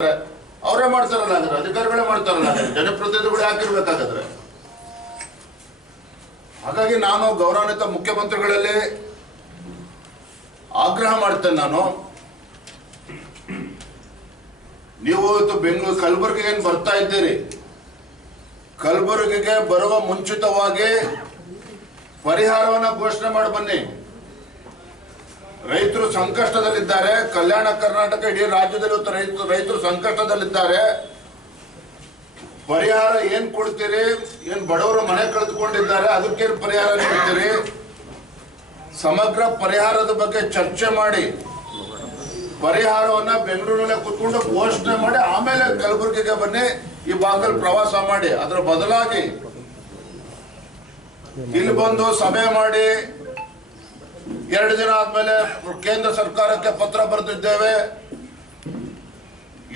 ಅವರೇ ಮಾಡ್ತಾರಲ್ಲ ಅಂದ್ರೆ ಅಧಿಕಾರಿಗಳೇ ಮಾಡ್ತಾರಲ್ಲ ಜನಪ್ರತಿನಿಧಿಗಳು ಯಾಕಿರ್ಬೇಕಾಗಾದ್ರೆ ಹಾಗಾಗಿ ನಾನು ಗೌರವಾನ್ವಿತ ಮುಖ್ಯಮಂತ್ರಿಗಳಲ್ಲಿ ಆಗ್ರಹ ಮಾಡ್ತೇನೆ ನಾನು. ನೀವು ಇವತ್ತು ಬೆಂಗಳೂರು, ಕಲಬುರಗಿಗೆ ಬರ್ತಾ ಇದ್ದೀರಿ? ಕಲಬುರಗಿಗೆ ಬರುವ ಮುಂಚಿತವಾಗಿ ಪರಿಹಾರವನ್ನ ಘೋಷಣೆ ಮಾಡಿ ಬನ್ನಿ. ರೈತರು ಸಂಕಷ್ಟದಲ್ಲಿದ್ದಾರೆ. ಕಲ್ಯಾಣ ಕರ್ನಾಟಕ ಇಡೀ ರಾಜ್ಯದಲ್ಲಿ ರೈತರು ರೈತರು ಸಂಕಷ್ಟದಲ್ಲಿದ್ದಾರೆ. ಪರಿಹಾರ ಏನ್ ಕೊಡ್ತೀರಿ? ಏನ್ ಬಡವರು ಮನೆ ಕಳೆದುಕೊಂಡಿದ್ದಾರೆ? ಅದಕ್ಕೇನು ಪರಿಹಾರ ನೀಡ್ತೀರಿ ಸಮಗ್ರ ಪರಿಹಾರದ ಬಗ್ಗೆ ಚರ್ಚೆ ಮಾಡಿ. ಪರಿಹಾರವನ್ನ ಬೆಂಗಳೂರಿನಲ್ಲಿ ಕೂತ್ಕೊಂಡು ಘೋಷಣೆ ಮಾಡಿ, ಆಮೇಲೆ ಕಲಬುರಗಿಗೆ ಬನ್ನಿ. ಈ ಭಾಗದಲ್ಲಿ ಪ್ರವಾಸ ಮಾಡಿ. ಅದರ ಬದಲಾಗಿ ಇಲ್ಲಿ ಬಂದು ಸಭೆ ಮಾಡಿ. ಎರಡು ದಿನ ಆದ್ಮೇಲೆ ಕೇಂದ್ರ ಸರ್ಕಾರಕ್ಕೆ ಪತ್ರ ಬರೆದಿದ್ದೇವೆ.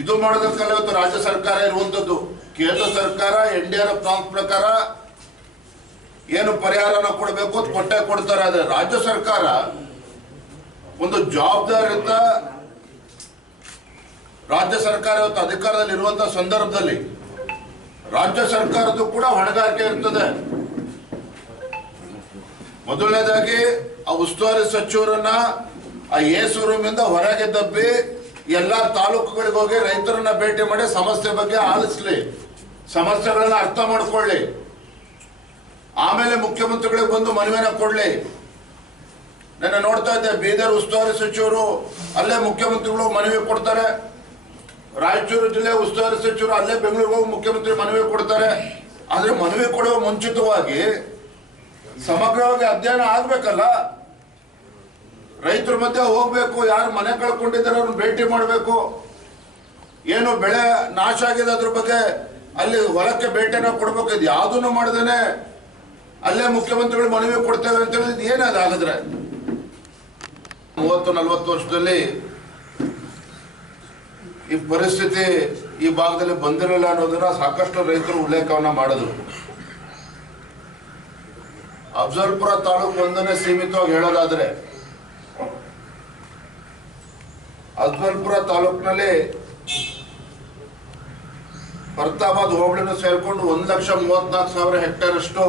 ಇದು ಮಾಡೋದಕ್ಕಲ್ಲ ಇವತ್ತು ರಾಜ್ಯ ಸರ್ಕಾರ ಇರುವಂತದ್ದು. ಕೇಂದ್ರ ಸರ್ಕಾರ, ಎನ್ ಡಿ ಆರ್ ಪ್ರಕಾರ ಏನು ಪರಿಹಾರನ ಕೊಡಬೇಕು ಅದು ಕೊಟ್ಟೆ ಕೊಡ್ತಾರೆ. ಆದ್ರೆ ರಾಜ್ಯ ಸರ್ಕಾರ ಒಂದು ಜವಾಬ್ದಾರಿಯುತ ರಾಜ್ಯ ಸರ್ಕಾರ ಇವತ್ತು ಅಧಿಕಾರದಲ್ಲಿ ಇರುವಂತ ಸಂದರ್ಭದಲ್ಲಿ ರಾಜ್ಯ ಸರ್ಕಾರದ್ದು ಕೂಡ ಹೊಣೆಗಾರಿಕೆ ಇರ್ತದೆ. ಮೊದಲನೇದಾಗಿ ಆ ಉಸ್ತುವಾರಿ ಸಚಿವರನ್ನ ಆ ಏಸು ರೂಮಿಂದ ಹೊರಗೆ ದಬ್ಬಿ ಎಲ್ಲಾ ತಾಲೂಕುಗಳಿಗೆ ಹೋಗಿ ರೈತರನ್ನ ಭೇಟಿ ಮಾಡಿ ಸಮಸ್ಯೆ ಬಗ್ಗೆ ಆಲಿಸ್ಲಿ. ಸಮಸ್ಯೆಗಳನ್ನ ಅರ್ಥ ಮಾಡ್ಕೊಳ್ಳಿ. ಆಮೇಲೆ ಮುಖ್ಯಮಂತ್ರಿಗಳಿಗೆ ಬಂದು ಮನವಿನ ಕೊಡ್ಲಿ. ನನ್ನ ನೋಡ್ತಾ ಇದ್ದೆ, ಬೀದರ್ ಉಸ್ತುವಾರಿ ಸಚಿವರು ಅಲ್ಲೇ ಮುಖ್ಯಮಂತ್ರಿಗಳು ಮನವಿ ಕೊಡ್ತಾರೆ. ರಾಯಚೂರು ಜಿಲ್ಲೆ ಉಸ್ತುವಾರಿ ಸಚಿವರು ಅಲ್ಲೇ ಬೆಂಗಳೂರಿಗೆ ಹೋಗಿ ಮುಖ್ಯಮಂತ್ರಿ ಮನವಿ ಕೊಡ್ತಾರೆ. ಆದ್ರೆ ಮನವಿ ಕೊಡುವ ಮುಂಚಿತವಾಗಿ ಸಮಗ್ರವಾಗಿ ಅಧ್ಯಯನ ಆಗ್ಬೇಕಲ್ಲ? ರೈತರ ಮಧ್ಯೆ ಹೋಗ್ಬೇಕು, ಯಾರು ಮನೆ ಕಳ್ಕೊಂಡಿದ್ದಾರೆ ಅವ್ರನ್ನ ಭೇಟಿ ಮಾಡಬೇಕು. ಏನು ಬೆಳೆ ನಾಶ ಆಗಿದೆ ಅದ್ರ ಬಗ್ಗೆ ಅಲ್ಲಿ ಹೊಲಕ್ಕೆ ಭೇಟಿನ ಕೊಡ್ಬೇಕು, ಇದು ಯಾವುದನ್ನು ಮಾಡ್ದೇನೆ? ಅಲ್ಲೇ ಮುಖ್ಯಮಂತ್ರಿಗಳು ಮನವಿ ಕೊಡ್ತೇವೆ ಅಂತ ಹೇಳಿದ್ ಏನದು ಹಾಗಾದ್ರೆ ಮೂವತ್ತು, ನಲ್ವತ್ತು ವರ್ಷದಲ್ಲಿ ಈ ಪರಿಸ್ಥಿತಿ ಈ ಭಾಗದಲ್ಲಿ ಬಂದಿರಲಿಲ್ಲ ಅನ್ನೋದನ್ನ ಸಾಕಷ್ಟು ರೈತರು ಉಲ್ಲೇಖವನ್ನ ಮಾಡಿದ್ರು. ಅಫ್ಜಲ್ಪುರ ತಾಲೂಕು ಒಂದನೇ ಸೀಮಿತವಾಗಿ ಹೇಳೋದಾದ್ರೆ ಅಫಲ್ಪುರ ತಾಲೂಕಿನಲ್ಲಿ ಫರ್ತಾಬಾದ್ ಹೋಬಳಿನ ಸೇರ್ಕೊಂಡು ಒಂದ್ ಲಕ್ಷ ಮೂವತ್ನಾಲ್ಕು ಸಾವಿರ ಹೆಕ್ಟೇರ್ ಅಷ್ಟು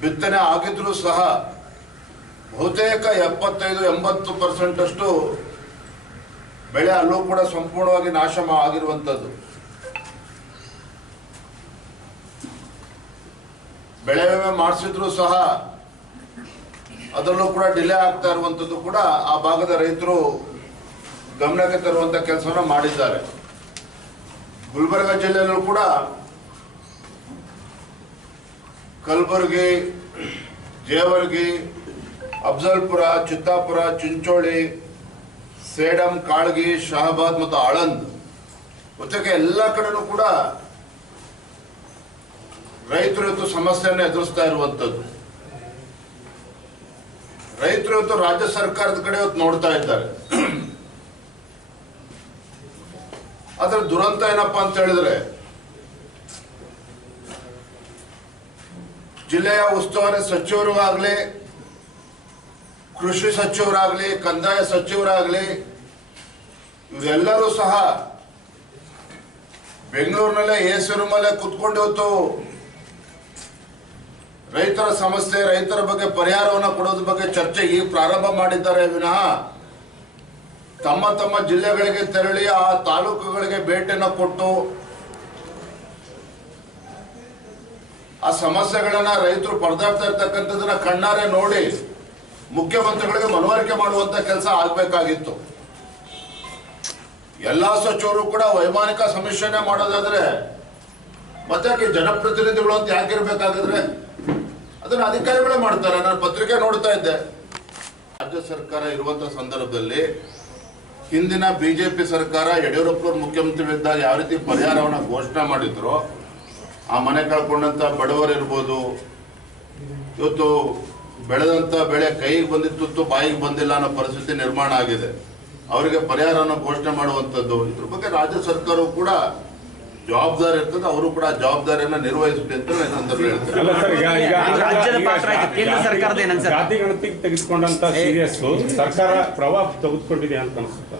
ಬಿತ್ತನೆ ಆಗಿದ್ರು ಸಹ ಬಹುತೇಕ ಎಪ್ಪತ್ತೈದು, ಎಂಬತ್ತು ಪರ್ಸೆಂಟ್ ಅಷ್ಟು ಬೆಳೆ ಅಲ್ಲೂ ಕೂಡ ಸಂಪೂರ್ಣವಾಗಿ ನಾಶ ಮಾ- ಬೆಳೆ ವಿಮೆ ಮಾಡಿಸಿದ್ರು ಸಹ ಅದರಲ್ಲೂ ಕೂಡ ಡಿಲೇ ಆಗ್ತಾ ಇರುವಂತದ್ದು ಕೂಡ ಆ ಭಾಗದ ರೈತರು ಗಮನಕ್ಕೆ ತರುವಂತ ಕೆಲಸವನ್ನ ಮಾಡಿದ್ದಾರೆ. ಗುಲ್ಬರ್ಗ ಜಿಲ್ಲೆಯಲ್ಲೂ ಕೂಡ ಕಲಬುರಗಿ, ಜೇವರ್ಗಿ, ಅಫ್ಜಲ್ಪುರ, ಚಿತ್ತಾಪುರ, ಚಿಂಚೋಳಿ, ಸೇಡಂ, ಕಾಳ್ಗಿ, ಶಹಾಬಾದ್ ಮತ್ತು ಆಳಂದ್ ಜೊತೆಗೆ ಎಲ್ಲ ಕಡೆನೂ ಕೂಡ ರೈತರು ಇವತ್ತು ಸಮಸ್ಯೆಯನ್ನು ಎದುರಿಸ್ತಾ ಇರುವಂತದ್ದು ರೈತರು ರಾಜ್ಯ ಸರ್ಕಾರದ ಕಡೆ ಇವತ್ತು ನೋಡ್ತಾ ಇದ್ದಾರೆ. ಅದರ ದುರಂತ ಏನಪ್ಪಾ ಅಂತ ಹೇಳಿದ್ರೆ, ಜಿಲ್ಲೆಯ ಉಸ್ತುವಾರಿ ಸಚಿವರು ಆಗ್ಲಿ ಕೃಷಿ ಸಚಿವರಾಗ್ಲಿ, ಕಂದಾಯ ಸಚಿವರಾಗ್ಲಿ ಇವರೆಲ್ಲರೂ ಸಹ ಬೆಂಗಳೂರಿನಲ್ಲೇ ಎಸಿ ರೂಮಲ್ಲೇ ಕುತ್ಕೊಂಡು ಇವತ್ತು ರೈತರ ಸಮಸ್ಯೆ, ರೈತರ ಬಗ್ಗೆ ಪರಿಹಾರವನ್ನು ಕೊಡೋದ್ರ ಬಗ್ಗೆ ಚರ್ಚೆ ಈಗ ಪ್ರಾರಂಭ ಮಾಡಿದ್ದಾರೆ ವಿನಃ ತಮ್ಮ ತಮ್ಮ ಜಿಲ್ಲೆಗಳಿಗೆ ತೆರಳಿ ಆ ತಾಲೂಕುಗಳಿಗೆ ಭೇಟಿಯನ್ನು ಕೊಟ್ಟು ಆ ಸಮಸ್ಯೆಗಳನ್ನ ರೈತರು ಪರದಾಡ್ತಾ ಇರ್ತಕ್ಕಂಥದನ್ನ ಕಣ್ಣಾರೆ ನೋಡಿ ಮುಖ್ಯಮಂತ್ರಿಗಳಿಗೆ ಮನವರಿಕೆ ಮಾಡುವಂತ ಕೆಲಸ ಆಗ್ಬೇಕಾಗಿತ್ತು. ಎಲ್ಲಾ ಸಚಿವರು ಕೂಡ ವೈಮಾನಿಕ ಸಮೀಕ್ಷೆನೆ ಮಾಡೋದಾದ್ರೆ ಮತ್ತೆ ಜನಪ್ರತಿನಿಧಿಗಳು ಅಂತ ಯಾಕಿರ್ಬೇಕಾಗಿದ್ರೆ ಅದನ್ನ ಅಧಿಕಾರಿಗಳೇ ಮಾಡ್ತಾರೆ. ನಾನು ಪತ್ರಿಕೆ ನೋಡ್ತಾ ಇದ್ದೆ. ರಾಜ್ಯ ಸರ್ಕಾರ ಇರುವಂತ ಸಂದರ್ಭದಲ್ಲಿ ಹಿಂದಿನ ಬಿಜೆಪಿ ಸರ್ಕಾರ ಯಡಿಯೂರಪ್ಪನವ್ರು ಮುಖ್ಯಮಂತ್ರಿಗಳಿದ್ದಾಗ ಯಾವ ರೀತಿ ಪರಿಹಾರವನ್ನ ಘೋಷಣೆ ಮಾಡಿದ್ರು? ಆ ಮನೆ ಕಳ್ಕೊಂಡಂತ ಬಡವರು ಇರ್ಬೋದು, ಇವತ್ತು ಬೆಳೆದಂತ ಬೆಳೆ ಕೈಗೆ ಬಂದಿತ್ತು ಬಾಯಿಗೆ ಬಂದಿಲ್ಲ ಅನ್ನೋ ಪರಿಸ್ಥಿತಿ ನಿರ್ಮಾಣ ಆಗಿದೆ. ಅವರಿಗೆ ಪರಿಹಾರವನ್ನು ಘೋಷಣೆ ಮಾಡುವಂಥದ್ದು ಇದ್ರ ಬಗ್ಗೆ ರಾಜ್ಯ ಸರ್ಕಾರವು ಕೂಡ ಜವಾಬ್ದಾರಿ ಇರ್ತದೆ ಅವರು ಕೂಡ ಆ ಜವಾಬ್ದಾರಿಯನ್ನ ನಿರ್ವಹಿಸಲಿ ಅಂತ ನಾನು ಈ ಅಲ್ಲ ಸರ್ ಈಗ ಈಗ ರಾಜ್ಯದ ಪಾತ್ರ ಆಯ್ತು. ಕೇಂದ್ರ ಜಾತಿ- ಗಣತಿಗೆ ತೆಗೆದುಕೊಂಡಂತ ಸೀರಿಯಸ್ ಸರ್ಕಾರ ಪ್ರಭಾವ ತೆಗೆದುಕೊಂಡಿದೆ ಅಂತ ಅನ್ಸುತ್ತೆ.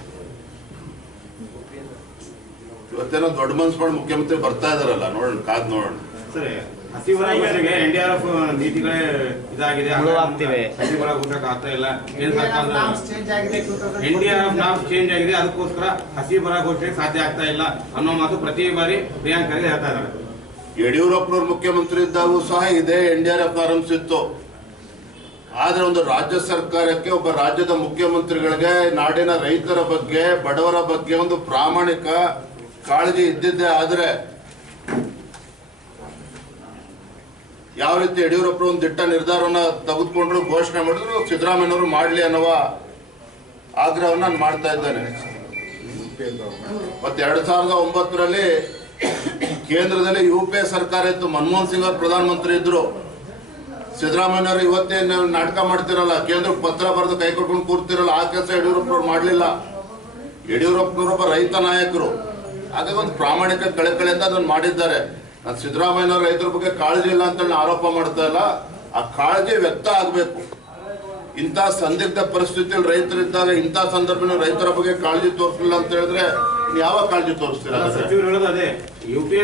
ಇವತ್ತೇನೋ ದೊಡ್ಡ ಮನ್ಸು ಮಾಡಿ ಮುಖ್ಯಮಂತ್ರಿ ಬರ್ತಾ ಇದಾರಲ್ಲ ನೋಡೋಣ ಕಾದ್ ನೋಡೋಣ. ಸರಿ. ಯೋಜನೆಗೆ ಎನ್ ಡಿ ಆರ್ ಎಫ್ ನೀತಿಗಳೇ ಇದಾಗಿದೆ. ಊಟಕ್ಕೆ ಆಗ್ತಾ ಇಲ್ಲ. ಕೇಂದ್ರ ಸರ್ಕಾರದ ಚೇಂಜ್ ಆಗಿದೆ ಎನ್ ಡಿ ಆರ್ ಎಫ್ ನಾಮ್ ಚೇಂಜ್ ಆಗಿದೆ. ಅದಕ್ಕೋಸ್ಕರ ಹಸಿ ಬರ ಘೋಷಣೆ ಸಾಧ್ಯ ಆಗ್ತಾ ಇಲ್ಲ ಅನ್ನೋ ಮಾತು ಪ್ರತಿ ಬಾರಿ ಪ್ರಿಯಾಂಕ್ ಖರ್ಗೆ ಹೇಳ್ತಾ ಇದ್ದಾರೆ. ಯಡಿಯೂರಪ್ಪನವ್ರು ಮುಖ್ಯಮಂತ್ರಿ ಇದ್ದಾಗೂ ಸಹ ಇದೇ ಎನ್ ಡಿ ಆರ್ ಎಫ್ ಆರಂಭಿಸಿತ್ತು. ಆದ್ರೆ ಒಂದು ರಾಜ್ಯ ಸರ್ಕಾರಕ್ಕೆ ಒಬ್ಬ ರಾಜ್ಯದ ಮುಖ್ಯಮಂತ್ರಿಗಳಿಗೆ ನಾಡಿನ ರೈತರ ಬಗ್ಗೆ ಬಡವರ ಬಗ್ಗೆ ಒಂದು ಪ್ರಾಮಾಣಿಕ ಕಾಳಜಿ ಇದ್ದಿದ್ದೆ ಆದ್ರೆ ಯಾವ ರೀತಿ ಯಡಿಯೂರಪ್ಪ ಒಂದು ದಿಟ್ಟ ನಿರ್ಧಾರವನ್ನ ತೆಗೆದುಕೊಂಡ್ರು, ಘೋಷಣೆ ಮಾಡಿದ್ರು ಸಿದ್ದರಾಮಯ್ಯವರು ಮಾಡಲಿ ಅನ್ನುವ ಆಗ್ರಹವನ್ನ ನಾನು ಮಾಡ್ತಾ ಇದ್ದೇನೆ. ಮತ್ತೆ ಎರಡ್ ಸಾವಿರದ ಒಂಬತ್ತರಲ್ಲಿ ಕೇಂದ್ರದಲ್ಲಿ ಯು ಪಿ ಎ ಸರ್ಕಾರ ಇತ್ತು, ಮನಮೋಹನ್ ಸಿಂಗ್ ಅವರು ಪ್ರಧಾನಮಂತ್ರಿ ಇದ್ರು. ಸಿದ್ದರಾಮಯ್ಯವರು ಇವತ್ತೇ ನಾಟಕ ಮಾಡ್ತಿರಲ್ಲ, ಕೇಂದ್ರಕ್ಕೆ ಪತ್ರ ಬರೆದು ಕೈ ಕೊಟ್ಕೊಂಡು ಕೂರ್ತಿರಲ್ಲ, ಆ ಕೆಲಸ ಯಡಿಯೂರಪ್ಪನವ್ರು ಮಾಡಲಿಲ್ಲ. ಯಡಿಯೂರಪ್ಪನವರು ಒಬ್ಬ ರೈತ ನಾಯಕರು. ಅದೇ ಒಂದು ಪ್ರಾಮಾಣಿಕ ಅಂತ ಅದನ್ನು ಮಾಡಿದ್ದಾರೆ. ನಾನು ಸಿದ್ದರಾಮಯ್ಯನವರು ರೈತರ ಬಗ್ಗೆ ಕಾಳಜಿ ಇಲ್ಲ ಅಂತ ಆರೋಪ ಮಾಡ್ತಾ ಇಲ್ಲ. ಆ ಕಾಳಜಿ ವ್ಯಕ್ತ ಆಗಬೇಕು. ಇಂಥ ಸಂದಿಗ್ಧ ಪರಿಸ್ಥಿತಿಯಲ್ಲಿ ರೈತರಿದ್ದಾಗ ಇಂಥ ಸಂದರ್ಭದಲ್ಲಿ ರೈತರ ಬಗ್ಗೆ ಕಾಳಜಿ ತೋರಿಸಲಿಲ್ಲ ಅಂತ ಹೇಳಿದ್ರೆ ಯಾವ ಕಾಳಜಿ ತೋರಿಸ್ತೀರಾ? ಸಚಿವರು ಹೇಳೋದು ಅದೇ. U P